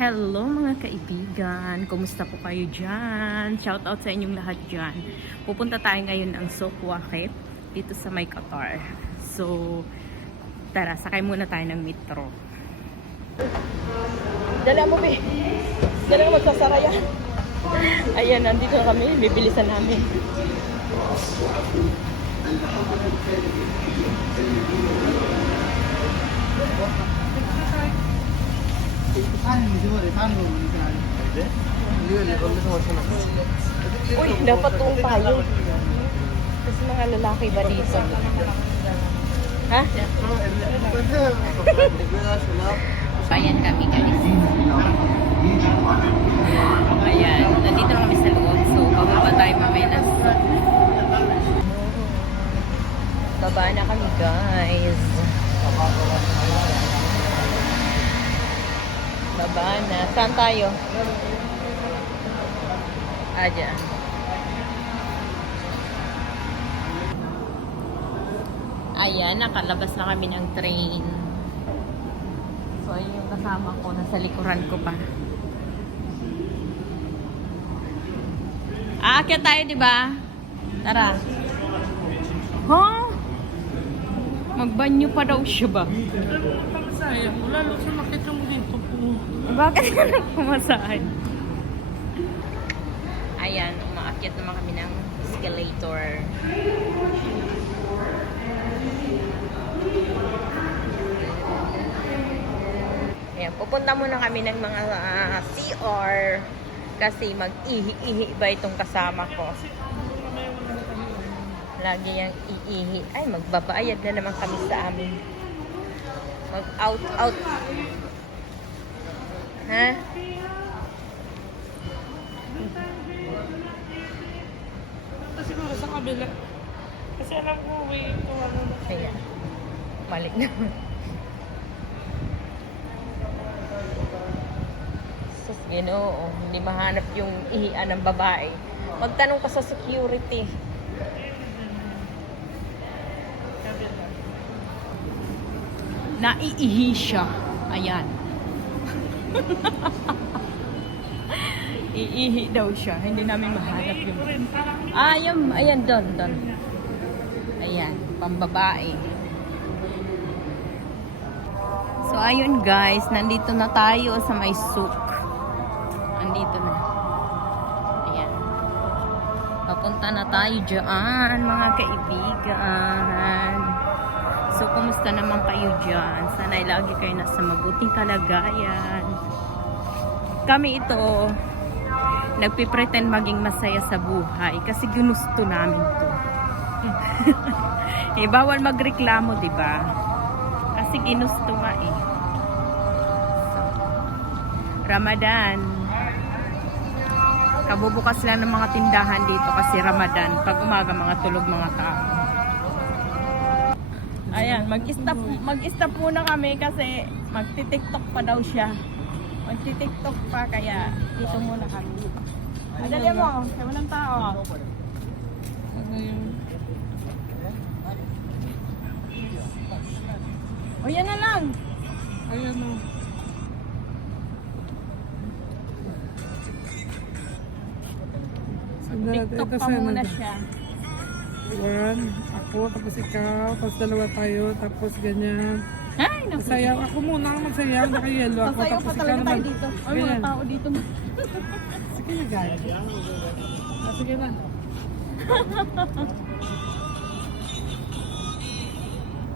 Hello mga kaibigan, kumusta po kayo dyan? Shout out sa inyong lahat dyan. Pupunta tayo ngayon ng Sokwaket dito sa May Qatar. So, tara, sakay muna tayo ng metro. Dala mo, be. Dala mo, magsasara yan. Ayan, nandito na kami. Bibilisan namin. Uy, dapat tuong tayo. Kasi mga lalaki ba dito? Ha? Ayan kami guys. Ayan, nandito na kami sa loob. So, bababa tayo mamaya na. Baba na kami guys. Baba na. Saan tayo? Dyan. Ayan, nakalabas na kami ng train. So, ayun yung kasama ko. Nasa likuran ko pa. Aakyat tayo, di ba? Tara. Huh? Magbanyo pa daw siya ba? Sayang, lalo sa makita mo dito po. Bakit ka nagpumasahan? Ayan, umaakyat naman kami ng escalator. Ayan, pupunta muna kami ng mga CR kasi mag-ihi-ihi ba itong kasama ko. Lagi yung iihi. Ay, magbabayad na naman kami sa amin. Mag-out. Ha? Siguro sa kabila. Kasi alam ko, may ito ano na. Kaya, balik na. Sus, Ginoo, hindi mahanap yung ihian ng babae. Magtanong ka sa security. Naiihi siya. Ayan. Iihi daw siya. Hindi namin mahanap yung... Ayan, doon. Ayan, pambabae. So, ayun guys, nandito na tayo sa may souk. Nandito na. Ayan. Papunta na tayo dyan, mga kaibigan. So, kumusta naman kayo dyan? Sana'y lagi kayo nasa mabuting kalagayan. Kami ito, nagpipretend maging masaya sa buhay kasi ginusto namin to. Bawal magreklamo, di ba? Kasi ginusto nga eh. So, Ramadan. Kabubukas lang ng mga tindahan dito kasi Ramadan. Pag umaga, mga tulog mga tao. Ayan, mag-stop muna kami kasi magti-TikTok pa daw siya. Magti-TikTok pa kaya dito muna kami. Adali mo, kaya walang tao. O yan na lang. Ayan o. TikTok pa muna siya. Ayan, ako, tapos ikaw, tapos dalawa tayo, tapos ganyan. Ay, naku. Sayaw, ako muna ang magsayaw, nakayelo ako, Sasayaw tapos pa ikaw talaga tayo naman. dito. Ay, mga Ganyan. tao dito. Sige na, guys. Sige na.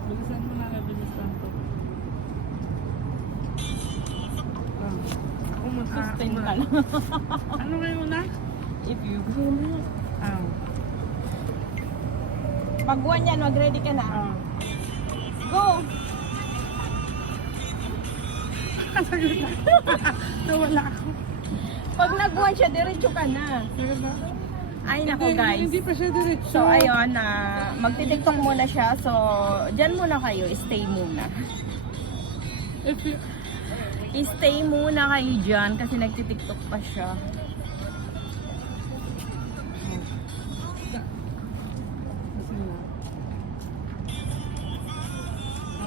Bilisan mo na, bilisan ko. Ako Sustain ka lang. Ano ngayon una? If you will. Ah. Pag one yan, mag-ready ka na. Ah. Go! Nawala ako. Pag nag-one siya, diretso ka na. Sige ba? Ay, nako guys. Hindi pa siya diretso. So, ayun, magti-TikTok muna siya. So, dyan muna kayo. Stay muna. If you, Stay muna kayo dyan kasi nagti-TikTok pa siya.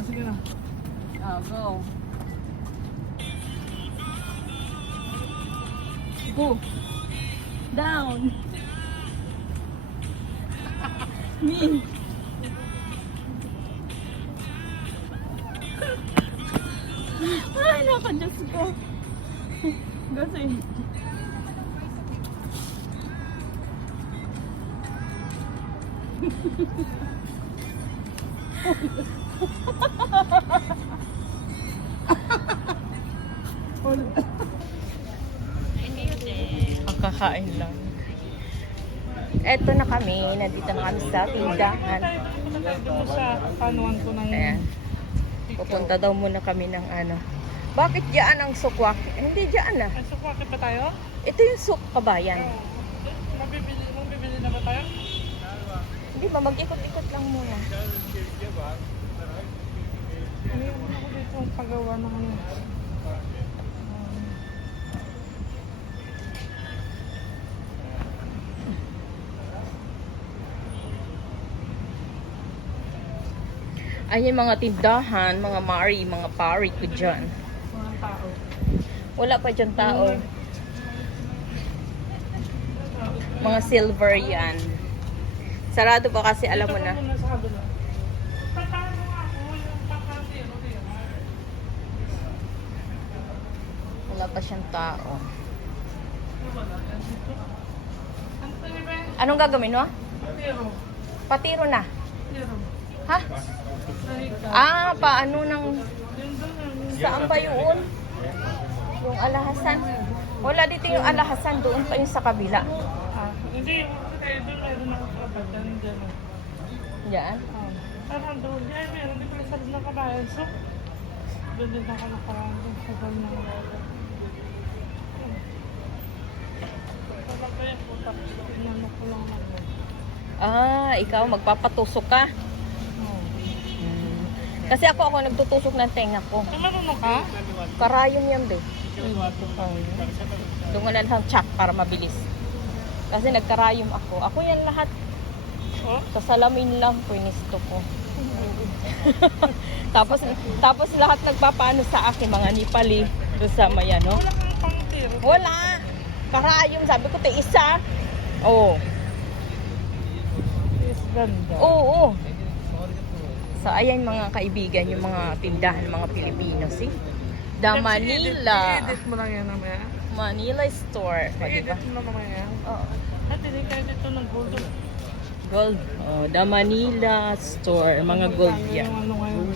sige na. Oh, go. Go. Down. Me. Ay, naku, Diyos ko. Kasi. Kakain lang. Eto na kami. Nandito na kami sa tindahan. Dito mo sa panuan ko ng... Ayan. Pupunta daw muna kami ng ano. Bakit diyan ang sukwak? Hindi diyan na. Ay, sukwaki pa tayo? Ito yung suk kabayan. Mabibili na ba tayo? Hindi ba? Mag-ikot-ikot lang muna. Mayroon ako dito ang paggawa ng ano. Ayan mga tindahan, mga mari, mga pari ko dyan. Mga tao. Wala pa dyan tao. Mga silver yan. Sarado pa kasi alam mo na. Dito muna sa kabila. Paano ako yung pakantino dito? Wala pa siyang tao. Wala yan dito. Ano tayo ba? Anong gagawin mo? Patiro. Patiro na. Patiro. Ha? Nahika. Ah, paano nang... Yung doon yung... Saan ba yun? Yung alahasan? Wala dito yung alahasan. Doon pa yung sa kabila. Ah, hindi. Kaya doon mayroon ako kapatid. Diyan. Yan. Parang doon. Ay, meron din pala sa ng kabayan. So, doon din ako nakaraan doon sa doon ng kabayan. Wala pa yan po. Tapos, inano ko lang naman. Ah, ikaw magpapatusok ka. Kasi ako nagtutusok ng tenga ko. Ay, marunong ka? Karayom yan, be. Ay, wato pa yun. Doon ko na lang chak para mabilis. Kasi nagkarayom ako. Ako yan lahat. Oh? Sa salamin lang, pwinisto ko. tapos lahat nagpapaano sa akin, mga Nipali. Doon sa Mayano. Wala kang pangtiro. Wala. Karayom. Sabi ko, te isa. Oo. Is ganda. Oo. So, ayan mga kaibigan, yung mga tindahan ng mga Pilipino. See? The Manila. I-edit mo lang yan namaya. Manila Store. O, diba? I-edit mo naman yan. Oo. At hindi kayo dito ng gold. Gold. Oh, The Manila Store. Mga gold yan. Yung ano ngayon.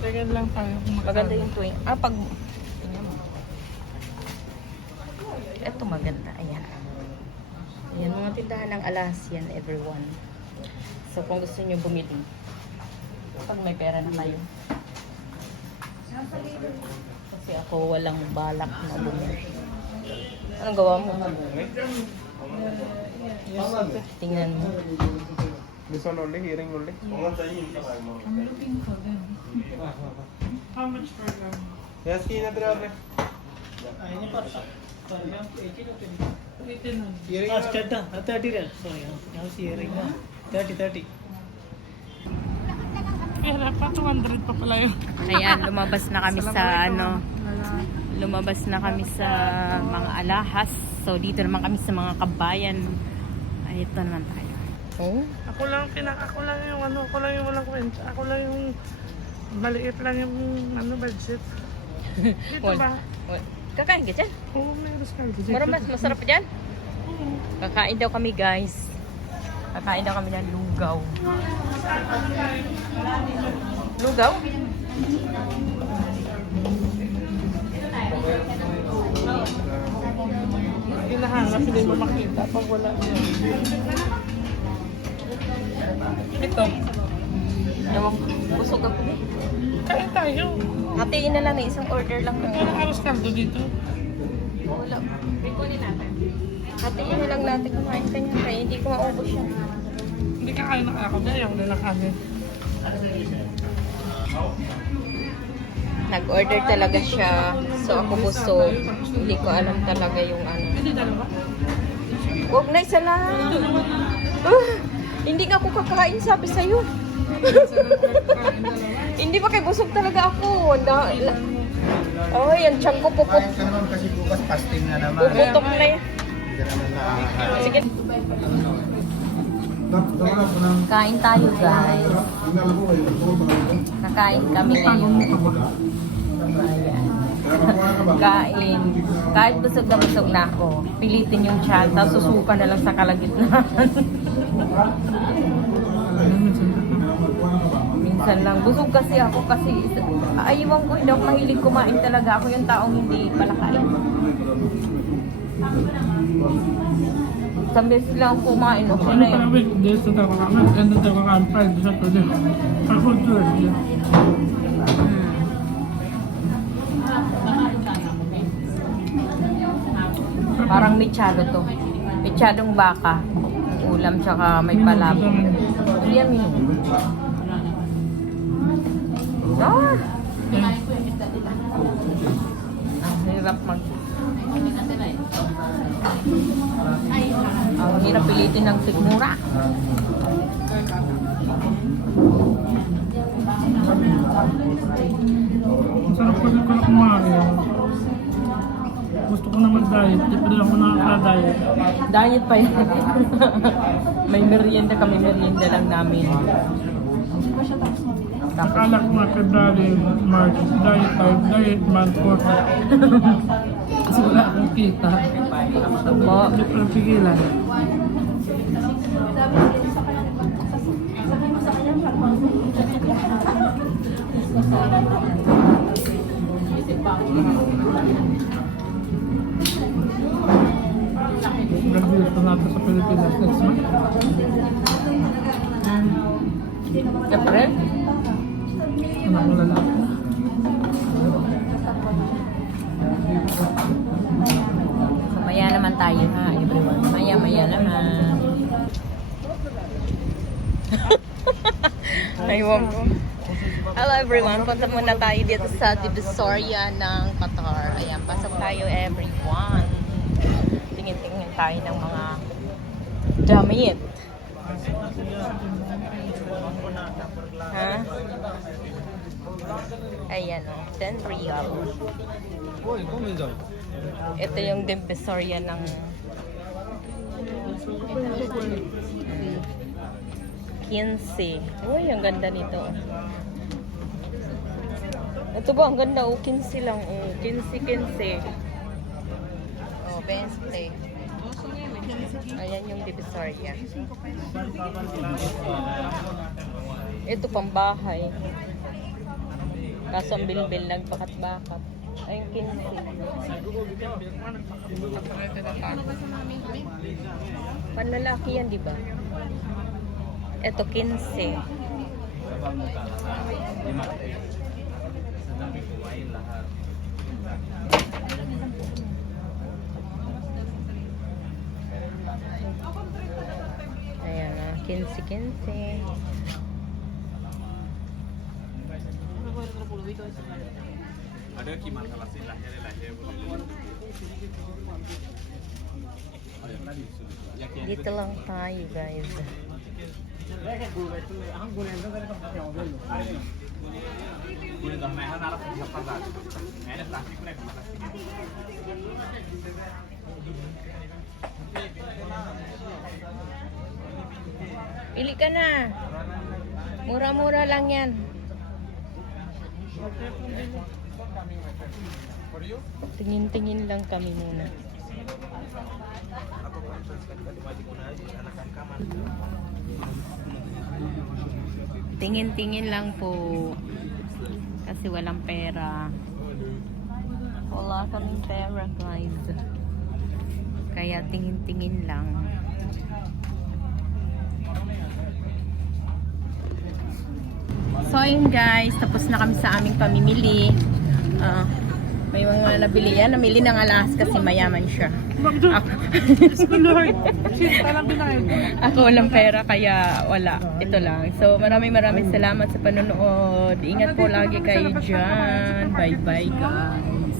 Tingnan lang tayo kung Maganda yung tuwing. Ah, pag... Tingnan mo. Ito maganda. Ayan. Ayan, mga tindahan ng alas yan, everyone. So, kung gusto nyo bumili, pag may pera na kayo. Kasi ako walang balak na bumili. Anong gawa mo? Tingnan mo. This one only, hearing only. I'm looking for them. How much for them? Yes, key na tira. Hearing na. 30 riyal. Sorry, now hearing na. 30. Pera pa, 200 pa pala yun. Ayan, lumabas na kami sa ano. Lumabas na kami sa mga alahas. So, dito naman kami sa mga kabayan. Ay, ito naman tayo. Oh? Ako lang yung ano, ako lang yung walang kwenta. Ako lang yung maliit lang yung ano, budget. Dito ba? Kakain ka dyan? Oo, meron ka. Mas masarap pa dyan? Kakain daw kami, guys. Kakain daw kami ng lugaw. Lugaw? Hinahanap, hindi mo makita pag wala niya. Ito. Ewan ko. Busog ako eh. Kain tayo. Hatiin na lang eh. Isang order lang. Parang aros kaldo dito. Wala. Hatiin na lang natin kumain ka niya. Kaya hindi ko maubos siya. Hindi ka kain ng ako. Ayaw na lang kami. Nag-order talaga siya. So ako busog. Hindi ko alam talaga yung ano. Hindi dalawa. Huwag na, isa lang. Hindi nga ako kakain, sabi sa'yo. Hindi ba kay busog talaga ako. Oh, yan, tiyan ko puput. Kain ka naman kasi bukas fasting na naman. Puputok na yan. Hindi ka naman nakakain. Sige. Kain tayo, guys. Nakain kami ngayon. Ayan. Kain. Kahit busog na ako, pilitin yung tiyan, tapos susuka na lang sa kalagitnaan. Minsan lang. Busog kasi ako kasi ayaw ko, hindi ako mahilig kumain talaga. Ako yung taong hindi palakain. Isang beses lang kumain, okay na yun. weekdays sa Tawakaman, and the Tawakaman Friday, Saturday. Ako Thursday. Parang mechado to. Mechadong baka. Ulam tsaka may palabok. Yan, minum. Ah! Ang hirap ang hirap pilitin ng sigmura. Ang sarap kasi ko na kumain. Gusto ko na mag-diet, di pa rin ako nakaka-diet. Diet pa yun. May merienda kami, merienda lang namin. Akala ko nga February, March, diet time, diet month, kasi wala akong kita. Po. Hindi ko lang pigilan. Nag-visit natin sa Pilipinas next month. April? Anak ko lalaki na. So, maya naman tayo ha, everyone. Maya naman. Aywan ko. Hello everyone, punta muna tayo dito sa Divisoria ng Qatar. Ayan, pasok tayo everyone. Tingin-tingin tayo ng mga damit. Ha? Ayan o, 10 real. Ito yung Divisoria ng 15. Uy, ang ganda nito. Ito ba, ang ganda o, 15 lang o. 15. O, 20. Ayan yung Divisoria. Ito pambahay. Kaso ang bilbil nagbakat-bakat. Ayun, 15. Panlalaki yan, di ba? Ito, 15. Ayan na, 15. Dito lang tayo, guys. Pili ka na. Mura-mura lang yan. Tingin-tingin lang kami muna. Tingin-tingin lang po. Kasi walang pera. Wala kaming pera, guys. Kaya tingin-tingin lang. So ayun guys, tapos na kami sa aming pamimili. May mga nabili yan. Namili ng alas kasi mayaman siya. Ako walang pera kaya wala. Ito lang. So maraming salamat sa panonood. Ingat po lagi kayo dyan. Bye bye guys.